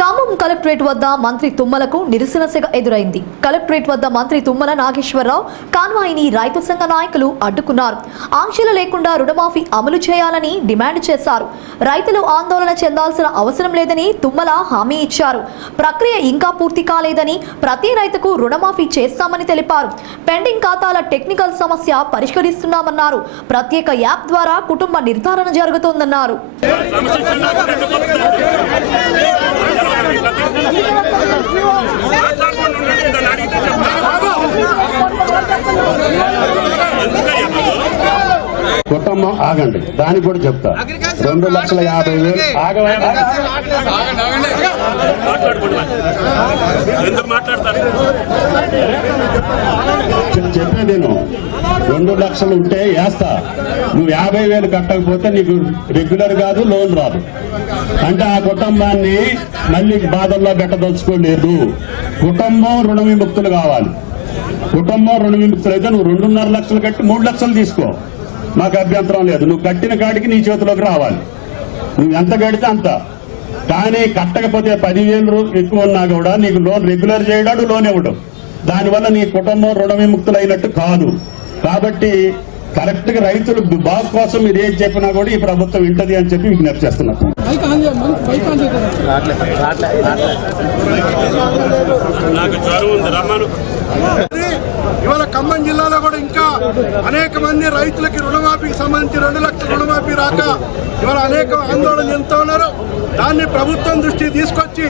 Khammam collectorate వద్ద మంత్రి తుమ్మలకు నిరసన సెగ ఎదురైంది. కలెక్టరేట్ వద్ద మంత్రి తుమ్మల నాగేశ్వరరావు కాన్వాయిని రైతు సంఘ నాయకులు అడ్డుకున్నారు. ఆంక్షలు లేకుండా రుణమాఫీ అమలు చేయాలని డిమాండ్ చేశారు. రైతులు ఆందోళన చెందాల్సిన అవసరం లేదని తుమ్మల హామీ ఇచ్చారు. ప్రక్రియ ఇంకా పూర్తి కాలేదని, ప్రతి రైతుకు రుణమాఫీ చేస్తామని తెలిపారు. పెండింగ్ ఖాతాల టెక్నికల్ సమస్య పరిష్కరిస్తున్నామన్నారు. ప్రత్యేక యాప్ ద్వారా కుటుంబ నిర్ధారణ జరుగుతోందన్నారు. కుటుంబం ఆగండి, దానికి కూడా చెప్తా. 2,50,000 చెప్పేది 2 లక్షలు ఉంటే వేస్తా. నువ్వు 50,000 కట్టకపోతే నీకు రెగ్యులర్ కాదు, లోన్ రాదు. అంటే ఆ కుటుంబాన్ని మళ్ళీ బాధల్లో పెట్టదలుచుకోలేదు. కుటుంబం రుణ విముక్తులు కావాలి. కుటుంబం రుణ విముక్తులు అయితే నువ్వు 2.5 లక్షలు కట్టి 3 లక్షలు తీసుకో, మాకు అభ్యంతరం లేదు. నువ్వు కట్టిన కాడికి నీ చేతిలోకి రావాలి. నువ్వు ఎంత కడితే అంత. కానీ కట్టకపోతే 10,000 ఎక్కువ ఉన్నా కూడా నీకు లోన్ రెగ్యులర్ చేయడాడు, లోన్ ఇవ్వడం. దానివల్ల నీ కుటుంబం రుణ విముక్తులు అయినట్టు కాదు. కాబట్టి కరెక్ట్ గా రైతులు బాగు కోసం మీరు ఏం చెప్పినా కూడా ఈ ప్రభుత్వం వింటది అని చెప్పి విజ్ఞప్తి చేస్తున్నారు. ఇవాళ ఖమ్మం జిల్లాలో కూడా ఇంకా అనేక మంది రైతులకి రుణమాఫీకి సంబంధించి 2 లక్షల రుణమాఫీ రాక ఇవాళ అనేక ఆందోళన చెందుతా ఉన్నారు. దాన్ని ప్రభుత్వం దృష్టికి తీసుకొచ్చి